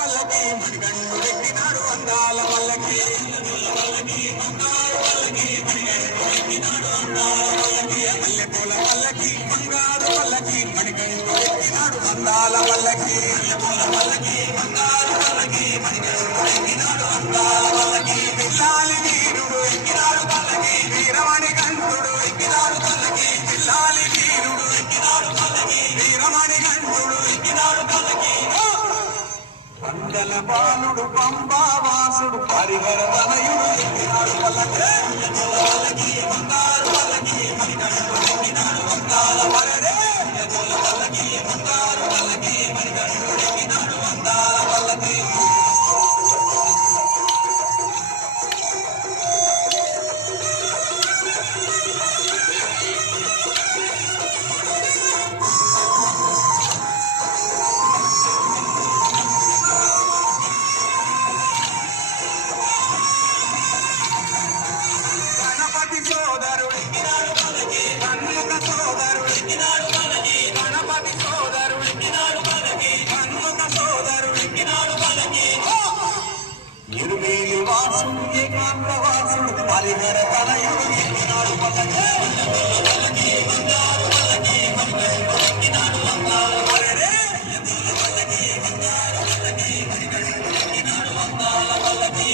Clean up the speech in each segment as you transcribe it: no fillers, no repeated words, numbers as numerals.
పల్లకి మణికంఠుడెక్కినాడు అందాల పల్లకి మల్లెపూల పల్లకి బంగారు పల్లకి మణికంఠుడెక్కినాడు అందాల పల్లకి బంగారు పల్లకి మణికంఠుడెక్కినాడు అందాల పల్లకి పిల్లాలి వీరుడు ఎక్కినాడు పల్లకి వీరమణి కంఠుడు ఎక్కినాడు పల్లకి పిల్లాలి వీరుడు ఎక్కినాడు పల్లకి వీరమణి కంఠుడు ఎక్కినాడు పల్లకి పందల బాలుడు పంబావాసుడు పరిహర తనయుడు ఎక్కినాడు పల్లకి బంగారు పల్లకి మణికంఠుడెక్కినాడు అందాల పల్లకి బంగారు పల్లకి మణికంఠుడెక్కినాడు అందాల పల్లకి వాసుడు ఏకాంత వాసుడు హరిహర తనయుడు ఎక్కినాడు పల్లకి బంగారు పల్లకి మణికంఠుడెక్కినాడు అందాల పల్లకి బంగారు పల్లకి మణికంఠుడెక్కినాడు అందాల పల్లకి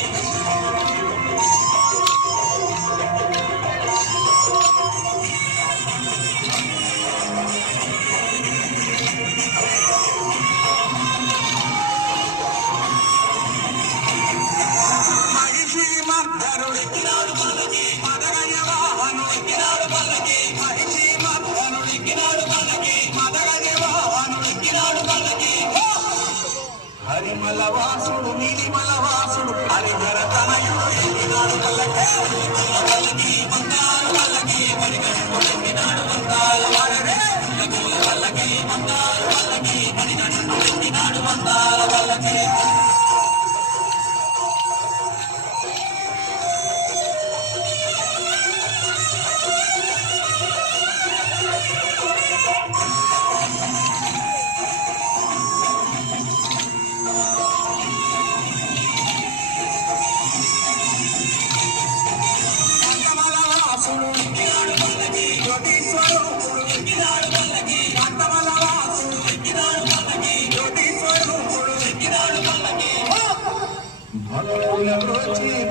హరిమల వాసుడు నీలిమల వాసుడు హరిహర తనయుడు ఎక్కినాడు పల్లకి బంగారు పల్లకి మణికంఠుడెక్కినాడు అందాల పల్లకి బంగారు పల్లకి మణికంఠుడెక్కినాడు అందాల పల్లకి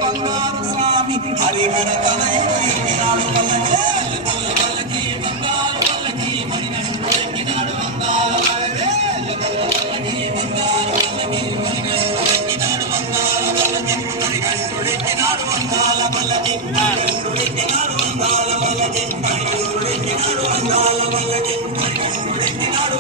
బంగారు స్వామి హరిహర తనయుడు ఎక్కినాడు పల్లకి బంగారు పల్లకి మణికంఠుడెక్కినాడు అందాల పల్లకి బంగారు పల్లకి మణికంఠుడెక్కినాడు అందాల పల్లకి మణికంఠుడెక్కినాడు అందాల పల్లకి మణికంఠుడెక్కినాడు అందాల పల్లకి మణికంఠుడెక్కినాడు అందాల పల్లకి మణికంఠుడెక్కినాడు